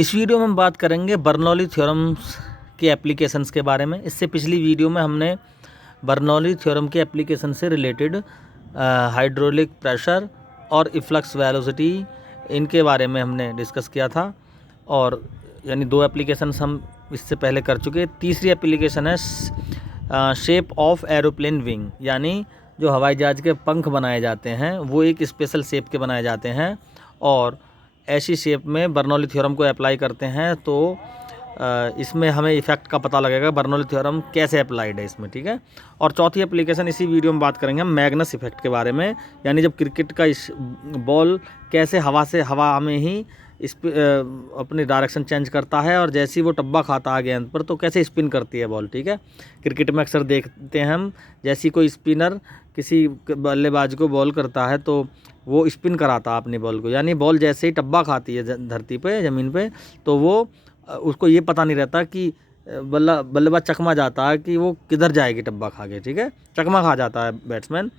इस वीडियो में हम बात करेंगे बर्नौली थ्योरम्स के एप्लीकेशंस के बारे में। इससे पिछली वीडियो में हमने बर्नौली थ्योरम के एप्लीकेशन से रिलेटेड हाइड्रोलिक प्रेशर और इफ्लक्स वेलोसिटी इनके बारे में हमने डिस्कस किया था, और यानी 2 एप्लीकेशंस हम इससे पहले कर चुके। तीसरी एप्लीकेशन है शेप ऑफ एरोप्लेन विंग, यानी जो हवाई जहाज़ के पंख बनाए जाते हैं वो एक स्पेशल शेप के बनाए जाते हैं, और ऐसी शेप में बर्नौली थ्योरम को अप्लाई करते हैं तो इसमें हमें इफ़ेक्ट का पता लगेगा बर्नौली थ्योरम कैसे अप्लाइड है इसमें, ठीक है। और चौथी एप्लीकेशन इसी वीडियो में बात करेंगे हम मैग्नस इफेक्ट के बारे में, यानी जब क्रिकेट का इस बॉल कैसे हवा में ही अपनी डायरेक्शन चेंज करता है, और जैसे ही वो टब्बा खाता है गेंद पर तो कैसे स्पिन करती है बॉल, ठीक है। क्रिकेट में अक्सर देखते हैं हम, जैसे कोई स्पिनर किसी बल्लेबाज को बॉल करता है तो वो स्पिन कराता है अपनी बॉल को, यानी बॉल जैसे ही टब्बा खाती है धरती पे, ज़मीन पे, तो वो उसको ये पता नहीं रहता कि बल्लेबाज चकमा जाता है कि वो किधर जाएगी टब्बा खा के, ठीक है, चकमा खा जाता है बैट्समैन।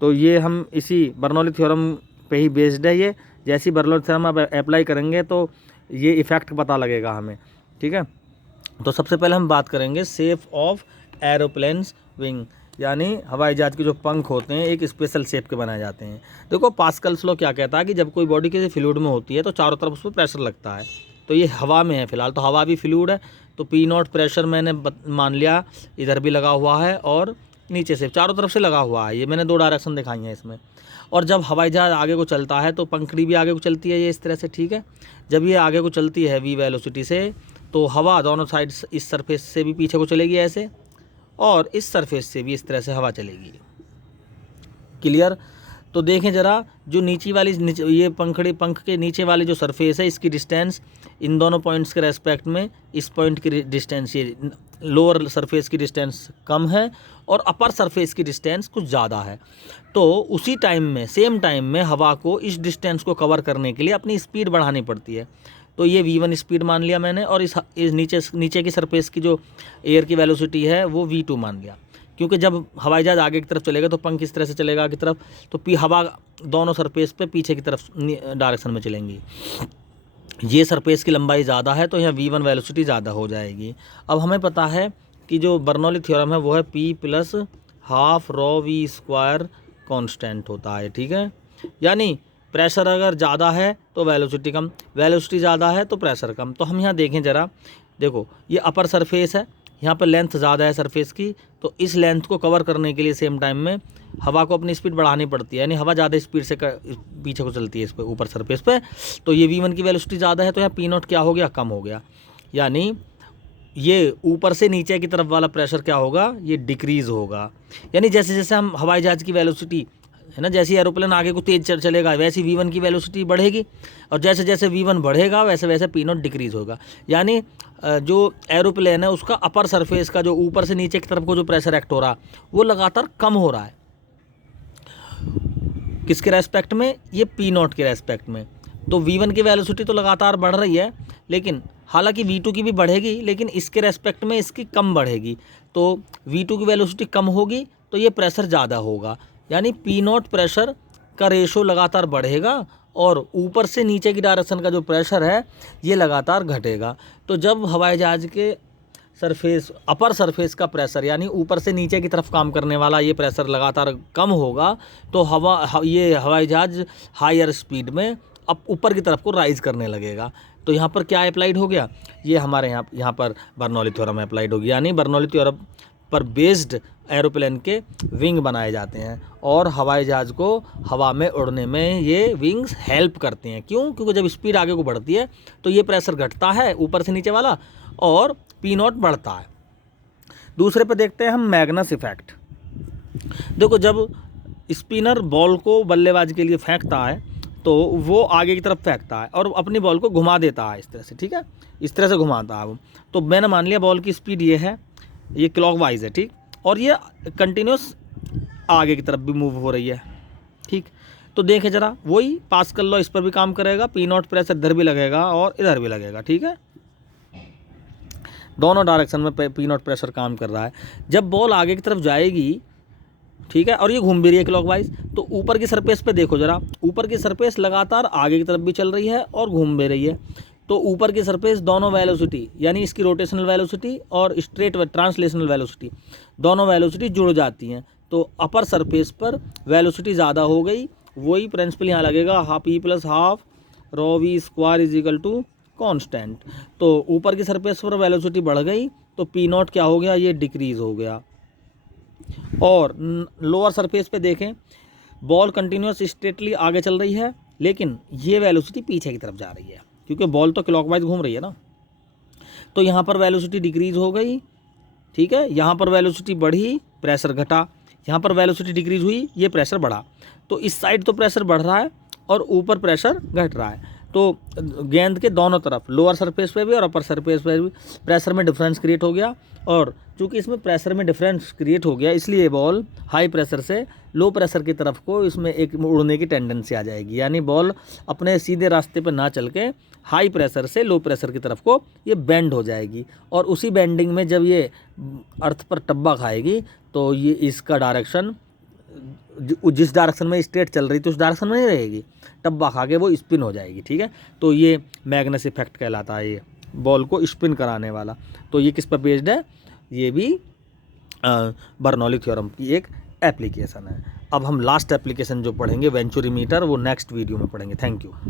तो ये हम इसी बर्नौली थ्योरम पे ही बेस्ड है ये। जैसी बर्नौली थ्योरम आप अप्लाई करेंगे तो ये इफ़ेक्ट पता लगेगा हमें, ठीक है। तो सबसे पहले हम बात करेंगे शेप ऑफ एरोप्लेन्स विंग, यानी हवाई जहाज़ के जो पंख होते हैं एक स्पेशल शेप के बनाए जाते हैं। देखो पास्कल्स लॉ क्या कहता है कि जब कोई बॉडी किसी फ्लूइड में होती है तो चारों तरफ उस पर प्रेशर लगता है। तो ये हवा में है फिलहाल, तो हवा भी फ्लूइड है, तो P0 प्रेशर मैंने मान लिया इधर भी लगा हुआ है और नीचे से चारों तरफ से लगा हुआ है। ये मैंने 2 डायरेक्शन दिखाई हैं इसमें। और जब हवाई जहाज़ आगे को चलता है तो पंखड़ी भी आगे को चलती है ये इस तरह से, ठीक है। जब ये आगे को चलती है v वेलोसिटी से तो हवा दोनों साइड इस सरफेस से भी पीछे को चलेगी ऐसे, और इस सरफेस से भी इस तरह से हवा चलेगी। क्लियर? तो देखें ज़रा, जो नीचे वाली ये पंख के नीचे वाली जो सरफेस है इसकी डिस्टेंस इन दोनों पॉइंट्स के रेस्पेक्ट में इस पॉइंट की डिस्टेंस, ये लोअर सरफेस की डिस्टेंस कम है और अपर सरफेस की डिस्टेंस कुछ ज़्यादा है। तो उसी टाइम में, सेम टाइम में हवा को इस डिस्टेंस को कवर करने के लिए अपनी स्पीड बढ़ानी पड़ती है। तो ये v1 स्पीड मान लिया मैंने, और इस नीचे की सरफेस की जो एयर की वेलोसिटी है वो v2 मान लिया, क्योंकि जब हवाई जहाज़ आगे की तरफ चलेगा तो पंख इस तरह से चलेगा आगे की तरफ, तो हवा दोनों सरफेस पे पीछे की तरफ डायरेक्शन में चलेंगी। ये सरफेस की लंबाई ज़्यादा है तो यहाँ v1 वेलोसिटी ज़्यादा हो जाएगी। अब हमें पता है कि जो बर्नौली थ्योरम है वो है P + ½ ρv² कांस्टेंट होता है, ठीक है। यानी प्रेशर अगर ज़्यादा है तो वेलोसिटी कम, वेलोसिटी ज़्यादा है तो प्रेशर कम। तो हम यहाँ देखें ज़रा, देखो ये अपर सरफेस है, यहाँ पर लेंथ ज़्यादा है सरफेस की, तो इस लेंथ को कवर करने के लिए सेम टाइम में हवा को अपनी स्पीड बढ़ानी पड़ती है, यानी हवा ज़्यादा स्पीड से पीछे को चलती है इस पर ऊपर सरफेस पे। तो ये v1 की वेलोसिटी ज़्यादा है तो यहाँ P0 क्या हो गया, कम हो गया, यानी ये ऊपर से नीचे की तरफ वाला प्रेशर क्या होगा, ये डिक्रीज़ होगा। यानी जैसे जैसे हम हवाई जहाज़ की वेलोसिटी है ना, जैसे एरोप्लेन आगे को तेज चलेगा वैसे v1 की वेलोसिटी बढ़ेगी, और जैसे जैसे v1 बढ़ेगा वैसे वैसे P0 डिक्रीज़ होगा। यानी जो एरोप्लेन है उसका अपर सरफेस का जो ऊपर से नीचे की तरफ को जो प्रेशर एक्ट हो रहा है वो लगातार कम हो रहा है। किसके रेस्पेक्ट में, ये P0 के रेस्पेक्ट में। तो v1 की वेलोसिटी तो लगातार बढ़ रही है, लेकिन हालांकि v2 की भी बढ़ेगी, लेकिन इसके रेस्पेक्ट में इसकी कम बढ़ेगी। तो v2 की वेलोसिटी कम होगी तो ये प्रेशर ज़्यादा होगा, यानी P0 प्रेशर का रेशो लगातार बढ़ेगा और ऊपर से नीचे की डायरेक्शन का जो प्रेशर है ये लगातार घटेगा। तो जब हवाई जहाज़ के सरफेस, अपर सरफेस का प्रेशर यानी ऊपर से नीचे की तरफ काम करने वाला ये प्रेशर लगातार कम होगा तो ये हवाई जहाज़ हायर स्पीड में अब ऊपर की तरफ को राइज़ करने लगेगा। तो यहाँ पर क्या अप्लाइड हो गया, ये हमारे यहाँ पर बर्नौली थ्योरम अप्लाइड हो गया, यानी बर्नौली थ्योरम पर बेस्ड एरोप्लेन के विंग बनाए जाते हैं, और हवाई जहाज़ को हवा में उड़ने में ये विंग्स हेल्प करते हैं। क्यों? क्योंकि जब स्पीड आगे को बढ़ती है तो ये प्रेशर घटता है ऊपर से नीचे वाला और P0 बढ़ता है। दूसरे पे देखते हैं हम मैग्नस इफेक्ट। देखो जब स्पिनर बॉल को बल्लेबाज के लिए फेंकता है तो वो आगे की तरफ फेंकता है और अपनी बॉल को घुमा देता है इस तरह से, ठीक है, इस तरह से घुमाता है वो। तो मैंने मान लिया बॉल की स्पीड ये है, ये क्लॉकवाइज है, ठीक, और ये कंटिन्यूस आगे की तरफ भी मूव हो रही है, ठीक। तो देखें ज़रा, वही पास्कल लॉ इस पर भी काम करेगा, P0 प्रेशर इधर भी लगेगा और इधर भी लगेगा, ठीक है, दोनों डायरेक्शन में P0 प्रेशर काम कर रहा है। जब बॉल आगे की तरफ जाएगी, ठीक है, और ये घूम भी रही है क्लॉकवाइज, तो ऊपर की सरफेस पे देखो ज़रा, ऊपर की सरफेस लगातार आगे की तरफ भी चल रही है और घूम भी रही है। तो ऊपर की सरफेस दोनों वेलोसिटी यानी इसकी रोटेशनल वेलोसिटी और स्ट्रेट ट्रांसलेशनल वेलोसिटी दोनों वेलोसिटी जुड़ जाती हैं, तो अपर सरफेस पर वेलोसिटी ज़्यादा हो गई। वही प्रिंसिपल यहाँ लगेगा, half E plus half rho V square is equal to constant. तो ऊपर की सरफेस पर वेलोसिटी बढ़ गई तो पी नॉट क्या हो गया, ये डिक्रीज हो गया। और लोअर सरफेस पे देखें, बॉल कंटिन्यूस स्ट्रेटली आगे चल रही है, लेकिन ये वेलोसिटी पीछे की तरफ जा रही है क्योंकि बॉल तो क्लॉकवाइज घूम रही है ना। तो यहाँ पर वेलोसिटी डिक्रीज हो गई, ठीक है। यहाँ पर वेलोसिटी बढ़ी, प्रेशर घटा, यहाँ पर वेलोसिटी डिक्रीज हुई, ये प्रेशर बढ़ा। तो इस साइड तो प्रेशर बढ़ रहा है और ऊपर प्रेशर घट रहा है। तो गेंद के दोनों तरफ लोअर सरफेस पे भी और अपर सरफेस पे भी प्रेशर में डिफरेंस क्रिएट हो गया। और चूंकि इसमें प्रेशर में डिफरेंस क्रिएट हो गया, इसलिए बॉल हाई प्रेशर से लो प्रेशर की तरफ को इसमें एक उड़ने की टेंडेंसी आ जाएगी, यानी बॉल अपने सीधे रास्ते पर ना चल के हाई प्रेशर से लो प्रेशर की तरफ को ये बेंड हो जाएगी। और उसी बेंडिंग में जब ये अर्थ पर टब्बा खाएगी तो ये इसका डायरेक्शन जिस डायरेक्शन में स्ट्रेट चल रही थी उस डायरेक्शन में नहीं रहेगी, टब्बा खा के वो स्पिन हो जाएगी, ठीक है। तो ये मैग्नस इफेक्ट कहलाता है, ये बॉल को स्पिन कराने वाला। तो ये किस पर बेस्ड है, ये भी बर्नौली थ्योरम की एक एप्लीकेशन है। अब हम लास्ट एप्लीकेशन जो पढ़ेंगे वेंचुरीमीटर, वो नेक्स्ट वीडियो में पढ़ेंगे। Thank you.